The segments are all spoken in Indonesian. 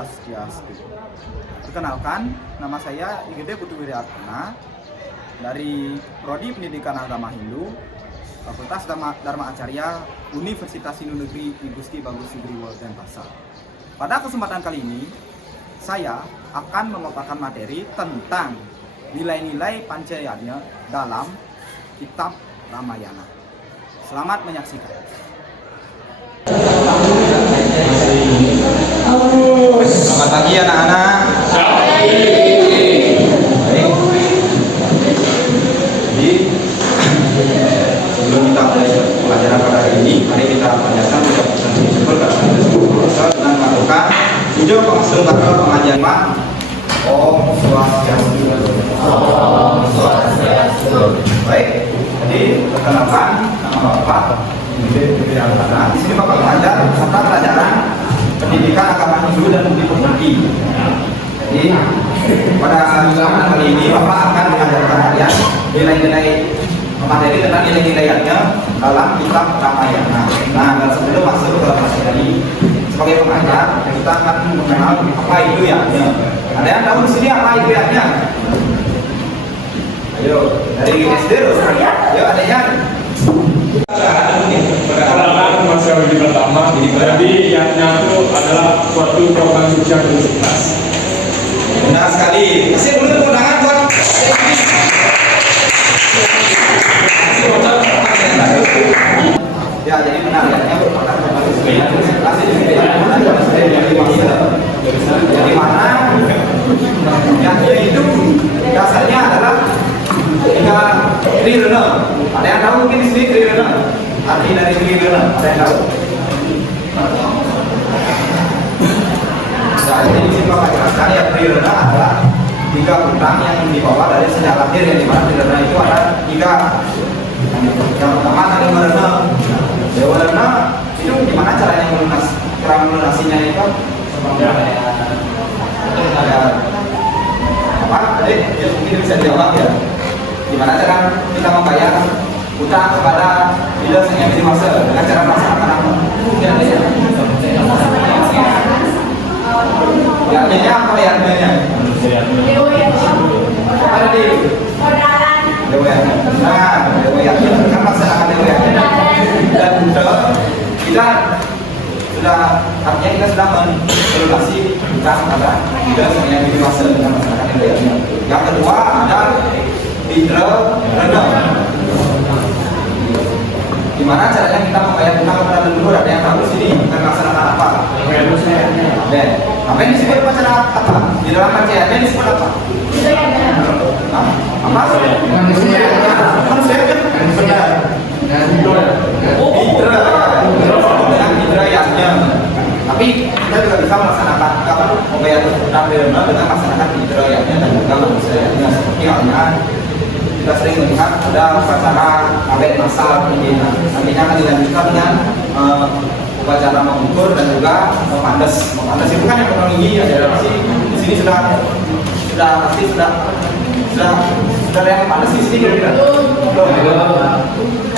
Swastiastu. Perkenalkan, nama saya Igede Putu Wiryatna dari Prodi Pendidikan Agama Hindu, Fakultas Dharma Acarya, Universitas Hindu Negeri I Gusti Bagus Sugriwo Denpasar. Pada kesempatan kali ini, saya akan memaparkan materi tentang nilai-nilai Pancayanya dalam Kitab Ramayana. Selamat menyaksikan. Selamat pagi anak-anak. Baik. Jadi sebelum kita mulai pelajaran pada hari ini, mari kita panjatkan ucapan syukur kepada Allah dengan melakukan puja pengasung kata pengajian Pak. Om Swastiastu. Om Swastiastu. Baik. Jadi perkenalkan nama Bapak. Di sini Bapak mengajar serta pelajaran pendidikan agama Hindu dan budi-pekerti. Jadi pada kesempatan kali ini Bapak akan mengajarkan kalian nilai-nilai materi tentang nilai-nilainya dalam Kitab Ramayana. Nah, dan sebelum masuk ke materi sebagai pengajar, kita akan mengenal apa itu ya. Ada yang tahu di sini apa itu ya? Ayo, dari SD loh. Ayo, adanya. Perkenalkan masih lagi pertama. Jadi ianya itu adalah suatu program sosial universitas. Benar sekali. Kasih dulu tepuk tangan buat ya, jadi benar ya, merupakan program sosial universitas jadi mana yang hidup dasarnya adalah tiga trilena. Ada yang tahu mungkin di sini trilena? Arti dari trilena, ada yang tahu? Nah, jadi di sini Bapak jelaskan ya, trilena adalah tiga hutang yang dibawa dari sejak lahir, yang dimana trilena itu ada tiga. Yang pertama tadi merena, dewarna itu gimana caranya melunasinya itu? Apa? Tadi ya, mungkin bisa dijawab ya. Gimana cara kita membayar utang kepada dealer yang dimaksud dengan cara melaksanakan apa? Ya, apa ya? Ada di nah, kan melaksanakan dan kita sudah artinya kita sudah melunasi utang kepada dealer yang dimaksud dengan melaksanakan dealernya. Yang kedua ada Indra Rena. Gimana caranya kita membayar utang kepada leluhur? Ada yang tahu sini kita melaksanakan apa? Dan apa yang disebut upacara apa? Di dalam Pancayanya disebut apa? Apa? Manusia kan? Dengan Indrayanya. Tapi kita juga bisa melaksanakan membayar utang dengan melaksanakan Indrayanya dan juga manusianya. Seperti halnya kita sering melihat ada upacara awet masal, nantinya akan dilanjutkan dengan upacara mengukur dan juga memandas. Memandas itu kan yang teknologi ya, pasti di sini sudah yang memandas di sini kira-kira.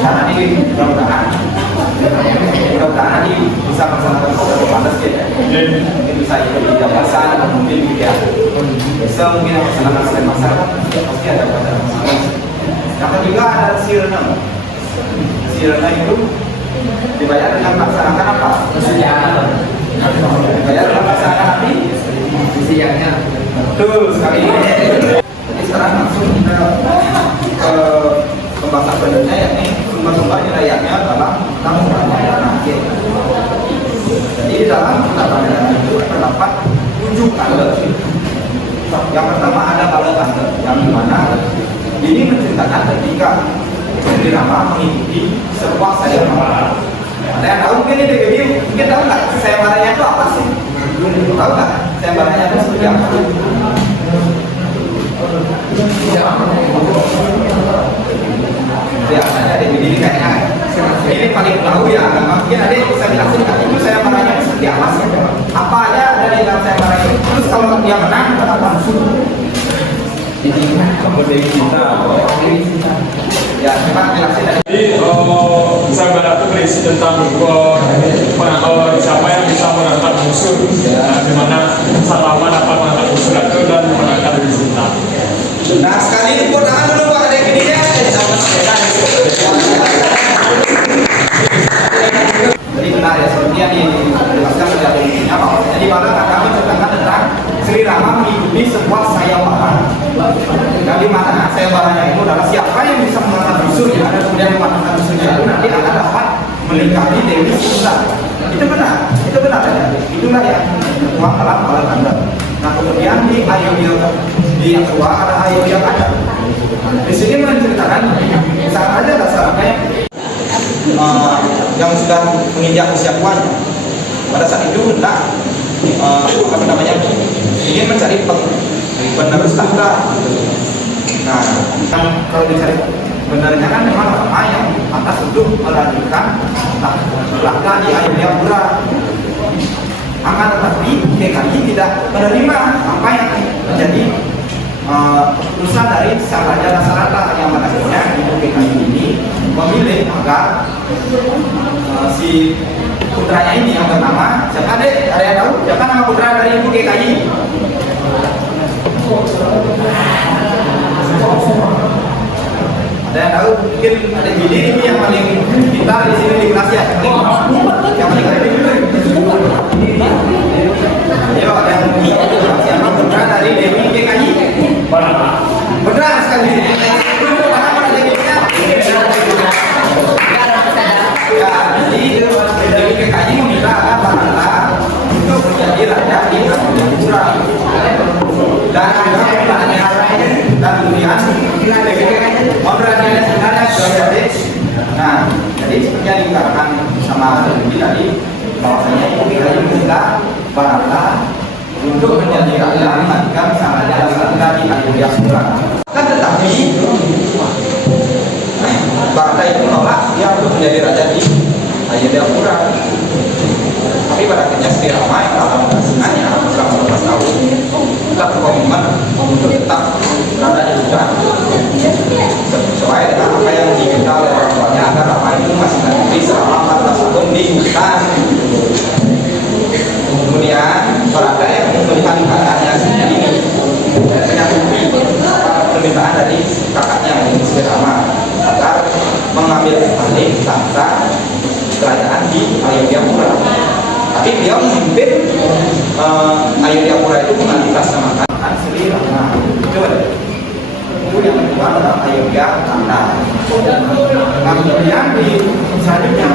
Nah, nanti mudah-mudahan nanti bisa melaksanakan upacara memandas ya. Mungkin bisa ikut di jabatan atau mungkin ya bisa mungkin melaksanakan awet masal kan pasti ada upacara memandas. Yang ketiga ada sirna. Sirna itu dibayar dengan melaksanakan apa? Dibayar dengan melaksanakan apa? Isiannya. Betul sekali. Jadi sekarang langsung kita ke pembahasan selanjutnya, yakni sumber-sumber nilainya dalam Kitab Ramayana. Jadi di dalam Kitab Ramayana itu terdapat 7 kanda. Yang pertama ada kanda yang dimana ini menceritakan ketika Sri Rama mengikuti sebuah sayembara. Ada yang tahu mungkin ini video, mungkin tahu nggak sayembaranya itu apa sih? Tahu nggak sayembaranya itu seperti apa? Ya, ada di video kayaknya ini paling tahu ya. Mungkin ada yang bisa jelasin nggak itu sayembaranya seperti apa sih? Apa aja ada di dalam sayembara itu? Terus kalau dia menang, apa? Kamu dari cinta. Ya, memang jelasin tadi. Jadi Sabana itu berisi tentang siapa yang bisa mengangkat musuh, di mana Salama dapat mengangkat musuh itu dan menangkap dari cinta. Nah, sekali tepuk tangan dulu Pak, ada yang gini ya. Jadi benar ya, seperti yang dijelaskan oleh ahlinya bahwa jadi pada kami menceritakan tentang Sri Rama mengikuti sebuah sayembara. Dari mana sayembaranya itu adalah siapa yang bisa mengalahkan musuhnya dan kemudian mengalahkan musuhnya itu nanti akan dapat menikahi Dewi Sita. Itu benar ya. Itulah yang tertuang dalam Bala Ganda. Nah kemudian di Ayodhya di yang kedua ada Ayodhya Ganda. Di sini menceritakan saat ada dasarnya yang sudah menginjak usia tuanya. Pada saat itu hendak ingin mencari penerus tahta. Nah, kalau dicari benarnya kan memang Rama yang atas untuk melanjutkan tahta di Ayodhyapura. Akan tetapi DKI tidak menerima apa yang menjadi keputusan dari sang Raja Dasarata yang akhirnya Ibu GKI ini memilih agar si putranya ini yang bernama siapa deh? Ada yang tahu siapa nama putra dari Ibu GKI? Ada yang tahu? Mungkin ada Gili ini yang paling pintar di sini di kelas ya. Yang paling keren. Ayo ada yang siapa putra dari Dewi GKI? Benar sekali. Ya, jadi Dewi GKI meminta agar Barata untuk menjadi raja di Ayodhyapura. Dan kemudian pemberaniannya sebenarnya sudah jadi. Nah, jadi seperti yang dikatakan sama Dewi tadi, bahwasanya Ibu GKI meminta Barata untuk menjadi raja menggantikan sang raja Dasarata di Ayodhyapura. Kan tetapi Barata itu menolak dia untuk menjadi raja di Ayodhyapura. Tapi pada akhirnya Sri Rama yang dalam kesenangannya selama 12 tahun tetap berkomitmen untuk tetap berada di hutan sesuai dengan apa yang diminta oleh orang tuanya agar Rama itu masih negeri selama 14 tahun di hutan. Kemudian Barata yang melihat kakaknya sendiri ini menyanggupi permintaan dari kakaknya ini Sri Rama agar mengambil alih tahta kerajaan di Ayodhyapura. Tapi beliau memimpin Ayodhyapura itu mengatasnamakan Sri Rama. Itu yang kedua adalah Ayodhya Ganda. Nah kemudian di selanjutnya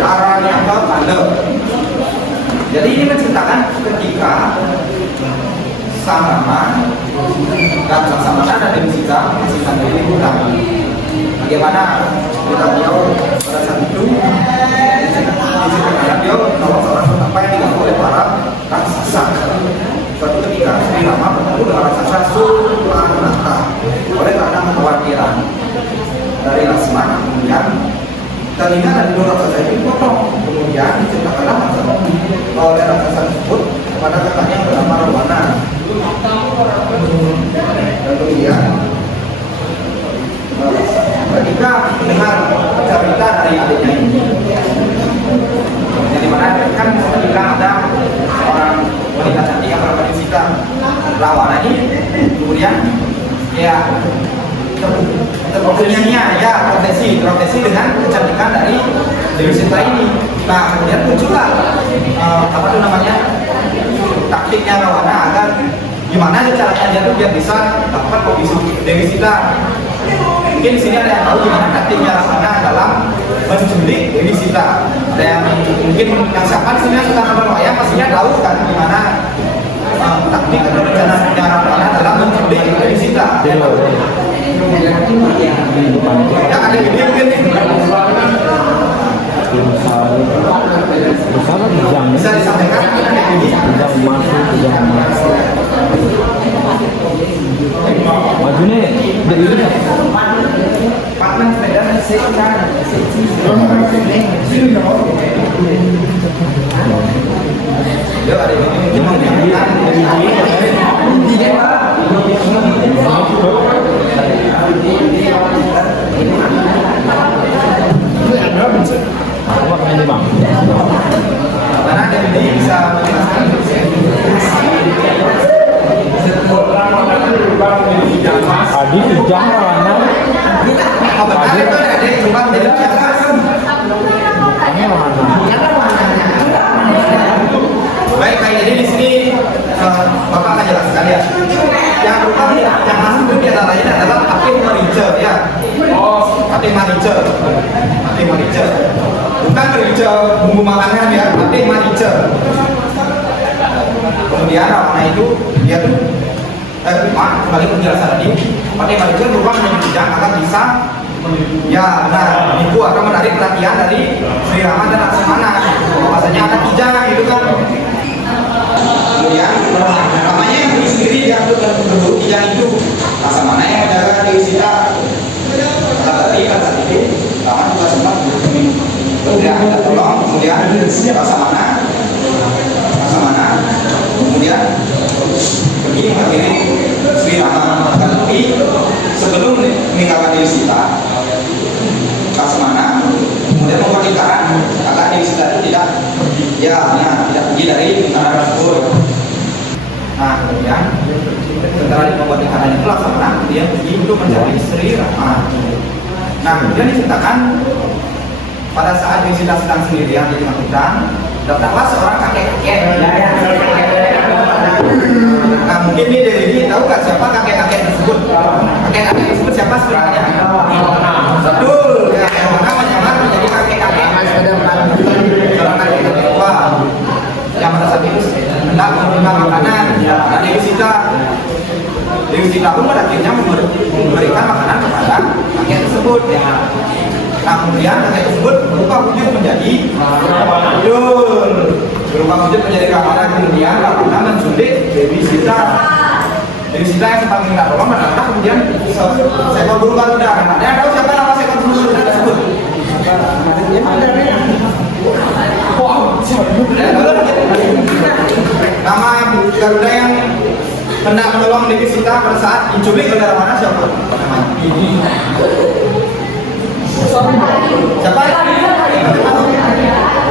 Aranyaka Ganda. Jadi ini menceritakan ketika Sang Rama dan Laksamana dan Dewi Sita masih sampai di hutan. Bagaimana cerita beliau pada saat itu? Diceritakan beliau bahwa apa yang diganggu oleh para raksasa. Suatu ketika Sri Rama bertemu dengan raksasa Suryanata. Oleh karena kekhawatiran dari Laksamana, kemudian telinga dari dua raksasa itu dipotong. Kemudian diceritakanlah oleh raksasa tersebut kepada kakaknya yang bernama Rawana. Kemudian ketika mendengar cerita dari adiknya ini, jadi mana kan ketika ada orang wanita cantik yang bernama Sita Rawana ini, kemudian ya terpokoknya ya profesi dengan kecantikan dari Dewi Sita ini. Nah kemudian muncullah apa itu namanya taktiknya Rawana agar gimana caranya dia tuh biar bisa dapat komisi Dewi Sita. Mungkin di sini ada yang tahu gimana taktiknya Rawana dalam menculik Dewi Sita. Ada yang mungkin yang siapa di sini suka nonton wayang pastinya tahu kan gimana taktik atau rencana Rawana dalam menculik Dewi Sita. Yang ada gini mungkin bisa disampaikan majunya dari ini Pakman sepeda sekitar ya ada ini mungkin Aku makan ini bang. Karena jadi bisa menjelaskan Adi pijang lawannya. benar itu ada cuma jadi Bukannya lawannya. baik kayak jadi di sini bapak akan jelaskan ya. Yang pertama yang masuk itu di antara lain adalah api merica ya. Api merica, api merica. Bukan merica bumbu makanan ya, api merica. Kemudian warna itu dia tuh kembali penjelasan tadi. Api merica berubah menjadi bidang agar bisa ya benar itu akan menarik perhatian dari Sri Rama dan Laksamana. Bahwasanya ada kijang gitu kan. Kemudian namanya yang sendiri diatur dan berburu kijang itu Laksamana yang menjaga Dewi Sita. Tadi kata itu Rama juga sempat kemudian kita tolong kemudian Laksamana kemudian pergi mengakhiri Sri Rama. Tapi sebelum meninggalkan Dewi Sita, Laksamana kemudian membuat lingkaran agar Dewi Sita itu tidak pergi dari lingkaran tersebut. Nah kemudian setelah membuat lingkaran itu Laksamana dia pergi untuk mencari Sri Rama. Nah kemudian diceritakan pada saat Dewi Sita sedang sendirian di tengah hutan, datanglah seorang kakek-kakek. Nah mungkin nih Dewi ini tahu nggak siapa kakek-kakek tersebut? Kakek-kakek tersebut siapa sebenarnya? Betul, ya karena menyamar menjadi kakek-kakek seorang kakek-kakek tua yang pada saat itu hendak menerima makanan. Nah Dewi Sita pun pada akhirnya memberikan makanan kepada kakek tersebut. Nah kemudian kakek tersebut berubah wujud menjadi Ravana. Kemudian Ravana menculik Dewi Sita. Dewi Sita yang sempat minta tolong menantang kemudian seekor burung Garuda. Ada tahu siapa nama seekor burung Garuda tersebut? Nama Garuda yang hendak menolong Dewi Sita pada saat diculik oleh Ravana siapa? Siapa?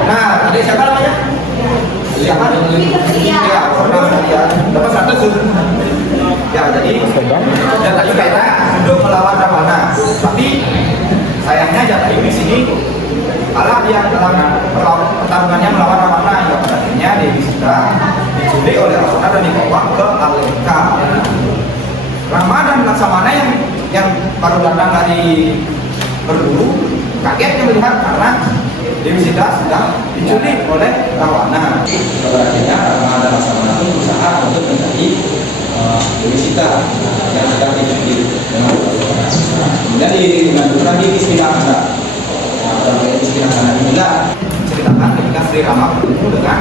Nah, adik siapa namanya? Siapa? Ya, dapat satu ya, jadi dan tadi kita untuk melawan Ravana. Tapi sayangnya Jatayu di sini kalah dia dalam pertarungannya melawan Ravana. Ya, pada akhirnya Dewi Sita diculik oleh Ravana dan dibawa ke Alengka. Rama dan Laksamana yang baru datang dari berburu kagetnya melihat karena Dewi Sita sedang diculik oleh Ravana. Pada akhirnya Rama dan Laksamana pun berusaha untuk mencari Dewi Sita yang sedang diculik. Kemudian dilanjutkan di Kiskinakanda. Dalam Kiskinakanda inilah ceritakan ketika Sri Rama bertemu dengan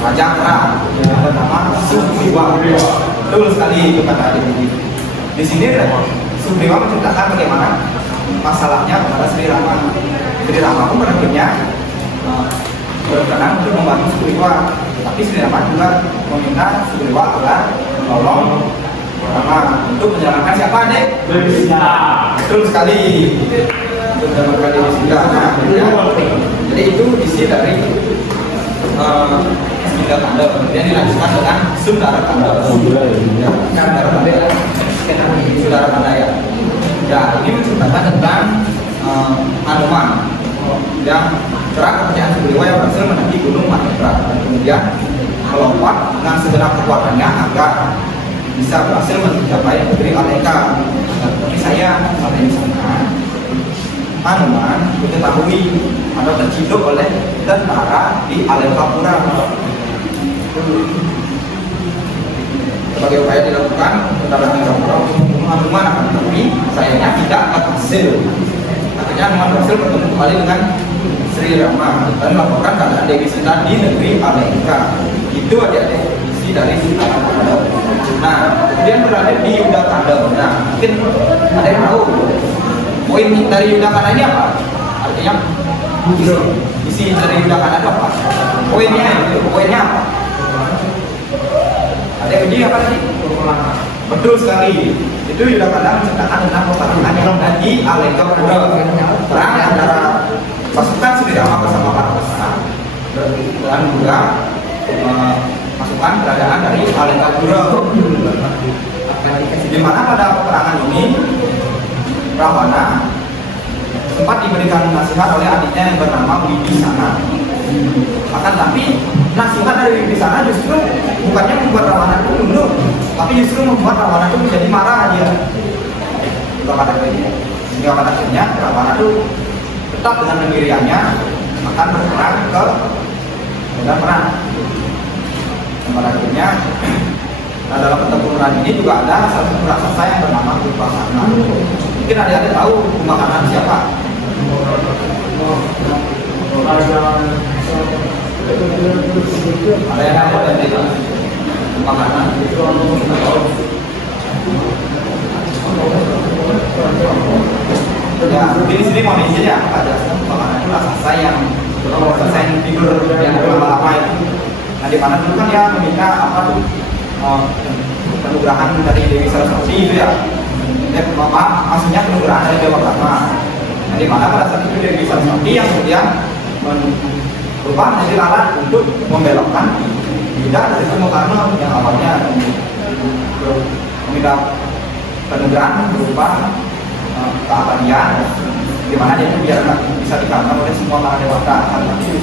Raja Kera yang bernama Sugriwa. Betul sekali itu kata adik. Di sini Sugriwa menceritakan bagaimana masalahnya kepada Sri Rama. Sri Rama pun akhirnya berkenan untuk membantu Sugriwa. Tapi Sri Rama juga meminta Sugriwa agar menolong Rama untuk menyelamatkan siapa dek? Dewi Sita. Betul sekali. Untuk menyelamatkan Dewi Sita. Nah, jadi itu isi dari Kiskinakanda. Kemudian dilanjutkan dengan Sundara Kanda. Sundara Kanda ya. Ya, ini menceritakan tentang Hanuman yang cerah kepercayaan Sugriwa yang berhasil mendaki gunung Mahendra dan kemudian melompat dengan segenap kekuatannya agar bisa berhasil mencapai negeri Alengka. Tapi saya pada ini Hanuman diketahui atau terciduk oleh tentara di Alengkapura. Sebagai upaya dilakukan tentara Alengkapura untuk membunuh Hanuman, tapi sayangnya tidak berhasil. Akhirnya Hanuman berhasil bertemu kembali dengan Sri Rama dan melaporkan keadaan Dewi Sita di negeri Alengka. Itu adik-adik isi dari Sita. Nah, kemudian berada di Yudakanda. Nah, mungkin ada yang tahu poin dari Yudakanda ini apa? Artinya isi dari Yudakanda itu apa? Poinnya apa? Ada yang apa tadi? Betul sekali. Itu Yudhakara menceritakan tentang peperangan yang ada di Alengkapura. Perang antara pasukan Sri Rama bersama para peserta dan juga pasukan kerajaan dari Alengkapura. Di mana pada peperangan ini Rawana sempat diberikan nasihat oleh adiknya yang bernama Wibisana. Akan tapi nasihat dari Wibisana justru bukannya membuat Rawana itu mundur, tapi justru membuat Rawana itu menjadi marah dia. Sehingga pada akhirnya Rawana itu tetap dengan pendiriannya akan berperang ke medan perang. Dan pada akhirnya dalam pertempuran ini juga ada salah satu raksasa yang bernama Kumbhakarna. Mungkin adik-adik tahu Kumbhakarna siapa? Ada yang tahu dari Kumbhakarna? Ya, mungkin di sini mau izin ya, Pak Jasna. Kumbhakarna itu raksasa yang tidur yang lama-lama itu. Nah, di mana dulu kan dia meminta apa tuh? Penugerahan dari Dewi Saraswati itu ya. Maksudnya penugerahan dari Dewa Brahma. Nah, di mana pada saat itu Dewi Saraswati yang kemudian berubah menjadi alat untuk membelokkan lidah dari Kumbhakarna yang awalnya meminta penugerahan berupa keabadian, di mana dia itu biar bisa dikalahkan oleh semua para dewata. Tapi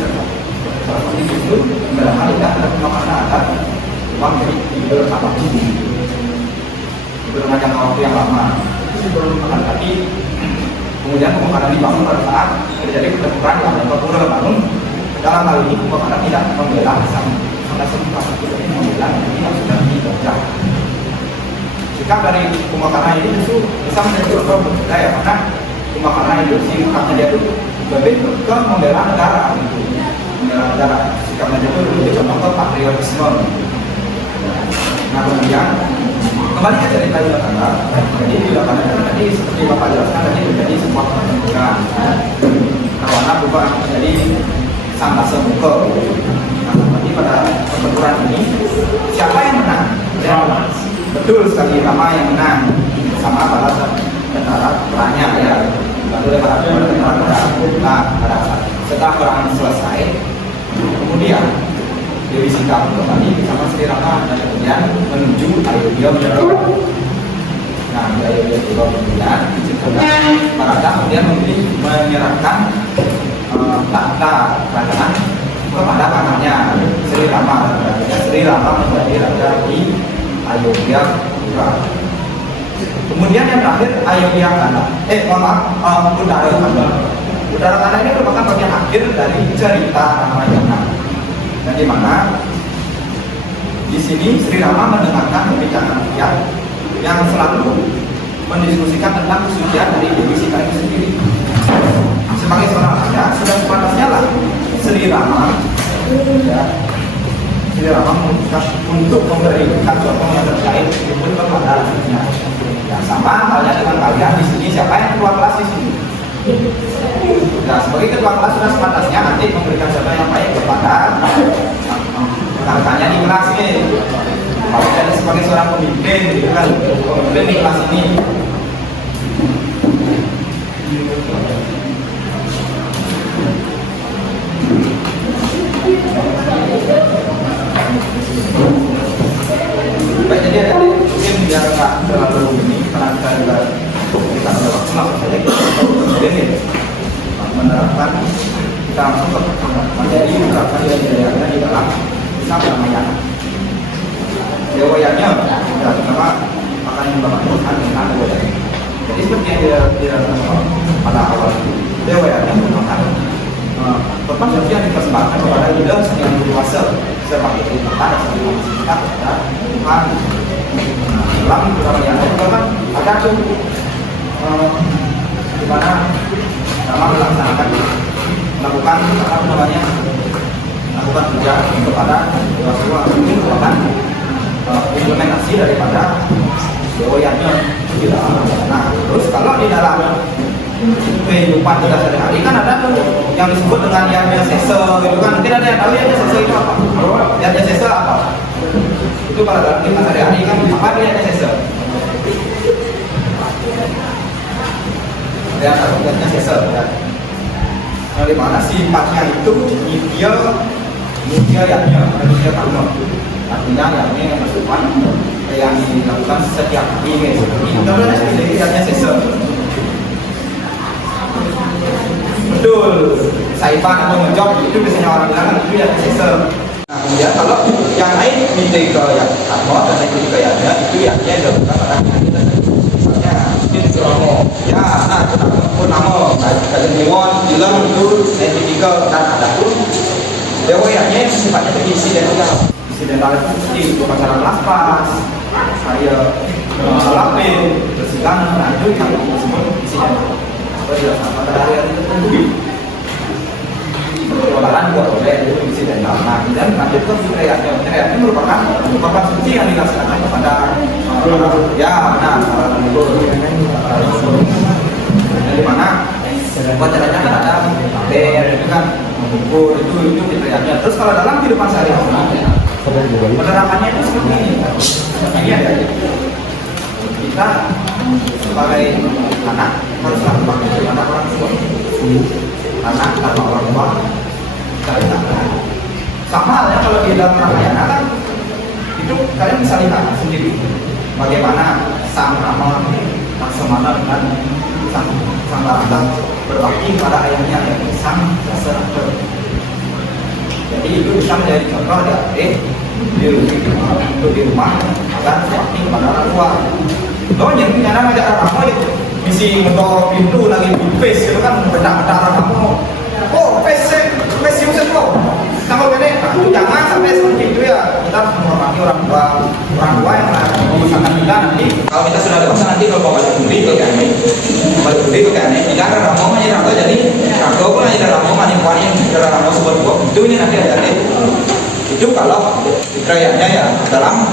Saraswati itu membelokkan lidah dari Kumbhakarna agar menjadi tidur apa itu dengan jangka waktu yang lama. Akan tapi kemudian Kumbhakarna dibangun pada saat terjadi pertempuran di Alengkapura. Namun dalam hal ini Kumbhakarna tidak membela sampai sempat tidak membela yang sudah dipecah. Sikap dari Kumbhakarna ini justru bisa menjadi contoh berbeda ya, karena Kumbhakarna itu sikapnya dia itu lebih ke membela negara, membela negara. Sikapnya itu lebih contoh ke patriotisme. Nah, kemudian kembali ke cerita Yudhakara. Jadi Yudhakara tadi seperti Bapak jelaskan tadi menjadi sebuah pertempuran. Rawana berubah menjadi sang Dasamuka. Nah, tapi pada pertempuran ini siapa yang menang? Rama. Betul sekali, Rama yang menang sama para tentara perannya ya. Lalu para tentara setelah perang selesai, kemudian Dewi Sita kembali bersama Sri Rama dan kemudian menuju Ayodhya. Nah, di Ayodhya juga kemudian Maratha kemudian menyerahkan tahta kerajaan kepada kakaknya Sri Rama. Sri Rama menjadi raja di Ayodhya. Kemudian yang terakhir Ayodhya Kanda. Udara Kanda. Udara Kanda ini merupakan bagian akhir dari cerita Ramayana. Dan di mana di sini Sri Rama mendengarkan pembicaraan rakyat yang selalu mendiskusikan tentang kesucian dari Dewi Sita itu sendiri. Sebagai seorang raja, sudah sepantasnya lah Sri Rama memutuskan untuk memberikan contoh yang terkait itu kepada rakyatnya. Ya, sama halnya dengan kalian di sini, siapa yang ketua kelas di sini? Nah, sebagai ketua kelas sudah sepantasnya nanti memberikan contoh yang baik kepada rekan-rekannya di kelas ini. Kalau jadi sebagai seorang pemimpin, gitu kan, pemimpin di kelas ini. Baik, jadi mungkin biar nggak terlalu ini, karena kita ada waktu langsung saja kita ini menerapkan, kita langsung menjadi menerapkan nilai-nilainya di dalam kisah Ramayana. Dewayanya ya pertama akan membahas tentang Dewayanya. Jadi seperti yang dilakukan pada awal itu, Dewayanya merupakan perpaduan yang dipersembahkan kepada Buddha yang berkuasa sebagai perintah dan sebagai manusia kepada Tuhan. Dalam Ramayana juga kan ada tuh di mana Rama melakukan puja kepada Dewa. Ini merupakan implementasi daripada Dewayanya di dalam Ramayana. Nah, terus kalau di dalam kehidupan kita sehari-hari kan ada tuh yang disebut dengan Yajna Sesa gitu kan. Mungkin ada yang tahu Yajna Sesa itu apa? Yajna Sesa apa? Itu pada dalam kita sehari-hari kan apa itu Yajna Sesa? dan argumennya sesel ya. Nah, di mana sifatnya itu media yaknya manusia kamu, artinya yaknya yang bersupan yang dilakukan setiap hari itu adalah yaknya sesel. Betul, saipan atau ngejob itu biasanya orang bilang itu yaknya sesel. Nah, kemudian kalau yang lain minta ke yang atau dan lain ke yaknya itu yaknya dilakukan pada kita. Misalnya itu ya, nah pun nama kajian dewan bilang itu identikal dan ada pun dewannya sifatnya insidental. Insidental itu seperti upacara lapas, saya lapin, bersihkan, nah itu yang disebut insidental. Tidak sama dari yang tertentu. Perkembangan buat oleh itu insidental. Nah, kemudian lanjut ke fitriyatnya. Fitriyat ini merupakan suci yang dilaksanakan kepada ya, benar. Di mana upacaranya kan ada itu kan mengukur itu fitriyatnya. Terus kalau dalam kehidupan sehari-hari penerapannya itu seperti ini. Ini ya. Kita sebagai anak harus lakukan bagaimana orang tua. Anak karena orang tua kalian sama halnya kalau di dalam Ramayana kan itu kalian bisa lihat sendiri bagaimana sang Rama Laksamana dengan sang Bharata berbakti pada ayahnya yang sang Dasarata. Jadi itu bisa menjadi contoh dari di rumah agar berbakti pada orang tua. Loh yang nyana ngajak Rama itu isi motor pintu lagi pes itu kan benda-benda kamu. Oh, pes usir kok. Kalau gini, jangan sampai seperti itu ya. Kita harus menghormati orang tua yang membesarkan kita nanti. Kalau kita sudah dewasa nanti kalau balik budi ke kane, tidak ada ramu aja ramu jadi ramu pun aja ramu manipuani ada ramu sebuah buah itu ini nanti ada jadi. Itu kalau fitriyatnya ya dalam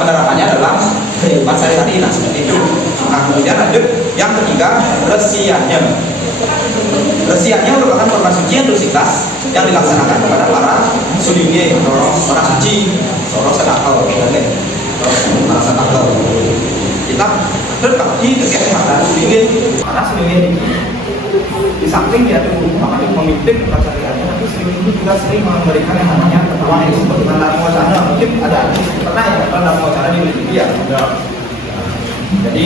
penerapannya dalam kehidupan sehari-hari nah seperti itu. Nah kemudian lanjut yang ketiga resiannya. Resiannya merupakan korban suci yang ikhlas yang dilaksanakan kepada para sudinge orang suci, orang sedekah, para sedekah. Kita berbakti terkait dengan sudinge karena sudinge di samping dia tuh memimpin upacaranya, tapi sudinge itu juga sering memberikan yang namanya uang yang disebut dengan dalam wacana. Mungkin ada pernah ya dalam wacana di Indonesia. Jadi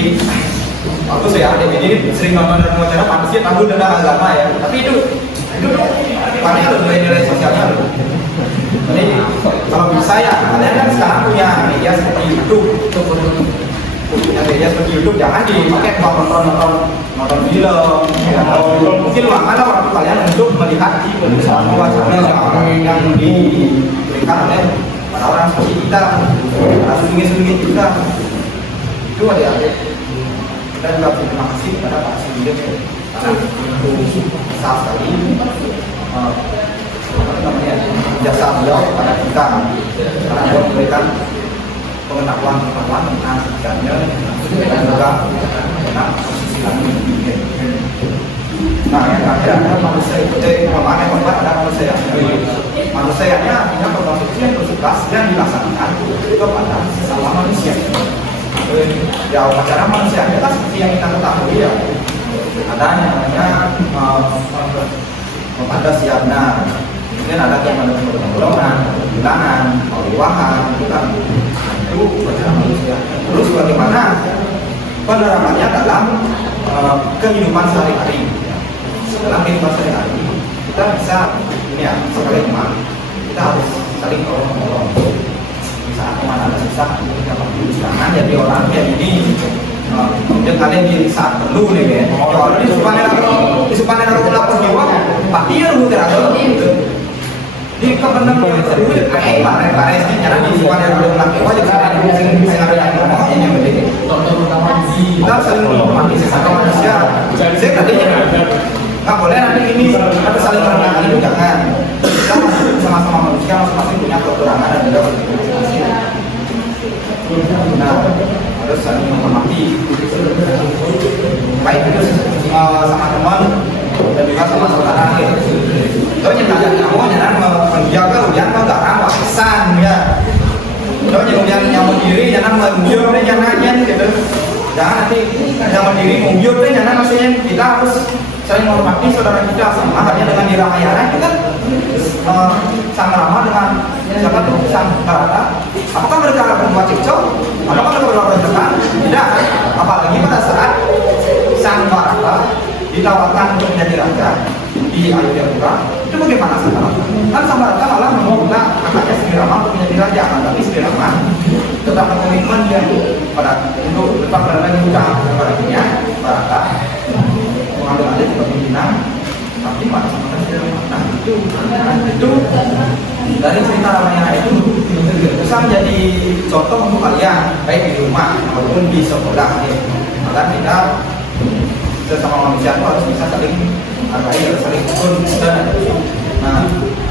aku saya ada ini sering nonton dalam wacana pantasnya tahu tentang agama ya. Tapi itu paling ada nilai sosialnya loh. Jadi kalau bisa ya kalian kan sekarang punya media seperti YouTube, punya media seperti YouTube jangan dipakai buat nonton film atau mungkin luangkan waktu kalian untuk melihat wacana yang diberikan oleh para orang seperti kita, para sudinge kita. Itu adik-adik kita juga terima kasih kepada Pak Sudinge karena itu besar sekali jasa beliau pada kita karena beliau memberikan pengetahuan tentang sejarahnya dan juga tentang posisi kami. Nah yang terakhir adalah manusia adalah manusianya artinya korban suci yang bertugas dan dilaksanakan kepada sesama manusia. Ya upacara manusia adalah seperti yang kita ketahui ya ada yang namanya ada siarna, kemudian ada yang ada pertolongan, bilangan, peliwahan, itu upacara manusia. Terus bagaimana penerapannya dalam kehidupan sehari-hari? Dalam kehidupan sehari-hari kita bisa ini ya sebagai teman kita harus saling tolong-tolong. Saat kemana ada susah kita bantu, jangan jadi orang kayak ini kemudian kalian di saat perlu nih ya kalau di supaya aku lapor jiwa pasti ya lu terasa di kebenaran itu kayak pak Resti cara di supaya aku lapor jiwa juga bisa ada yang ngomong ini penting kita saling menghormati sesama manusia saya tadinya nggak boleh nanti ini ada saling merendahkan itu jangan kita sama-sama manusia masing-masing punya kekurangan dan juga nah harus saling menghormati baik itu sama teman dan juga sama saudara itu jangan kamu jangan menjaga hujan menggarang wakisan ya itu jangan yang berdiri jangan mendiam jangan gitu Jangan nanti zaman diri mungyut deh, jangan maksudnya kita harus saling menghormati saudara kita, sama hanya dengan dirahayana kita sang Rama dengan siapa tuh sang Barata. Apakah mereka akan membuat cekcok? Apakah mereka berlawan tekan? Tidak. Apalagi pada saat sang Barata ditawarkan untuk menjadi raja di Ayodhya, itu bagaimana sang Rama? Kan sang Barata malah meminta anaknya Sri Rama untuk menjadi raja, tapi Sri Rama tetap berkomitmen dia pada untuk tetap berada di hutang kepada dia Barata mengambil alih kepemimpinan, tapi pada saat Sri Rama. Nah itu dari cerita Ramayana itu bisa menjadi contoh untuk kalian baik di rumah maupun di sekolah ya. Maka kita sesama manusia itu harus bisa saling hargai, saling konsisten. Nah,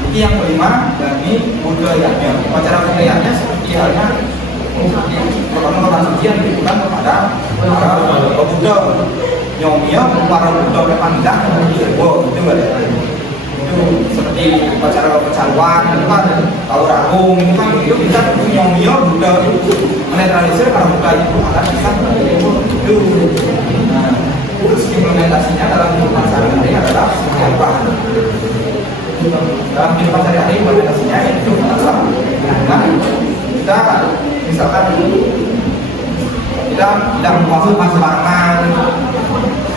ini yang kelima dari budayanya. Upacara budayanya seperti halnya pertama yang diberikan kepada para Buddha, nyomia para Buddha berpandang itu ada. Itu seperti upacara kecaluan, itu kan tahu ragung, itu kan itu bisa nyomia Buddha menetralisir para Buddha itu akan bisa itu. Terus implementasinya dalam kehidupan sehari-hari adalah seperti apa? Dalam kehidupan sehari-hari implementasinya itu adalah kita misalkan kita tidak memasukkan sembarangan,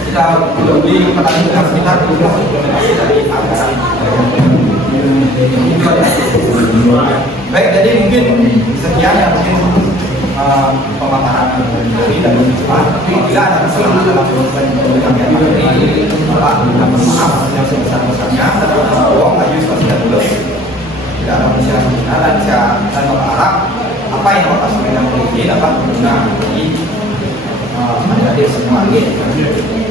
kita lebih petani dengan sekitar implementasi dari anggaran. Baik, jadi mungkin sekian ya mungkin pemaparan dari Pak. Bila ada kesalahan dalam penyampaian materi, Bapak minta maaf yang sebesar-besarnya. Wong Ayu Sosial Tulus tidak ada masalah dan saya berharap apa yang Bapak sampaikan ini dapat berguna bagi adik-adik semua.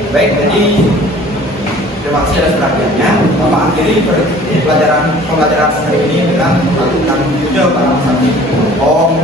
Baik, jadi terima kasih atas perhatiannya. Bapak akhiri pembelajaran hari ini dengan melakukan puja para sakti. Om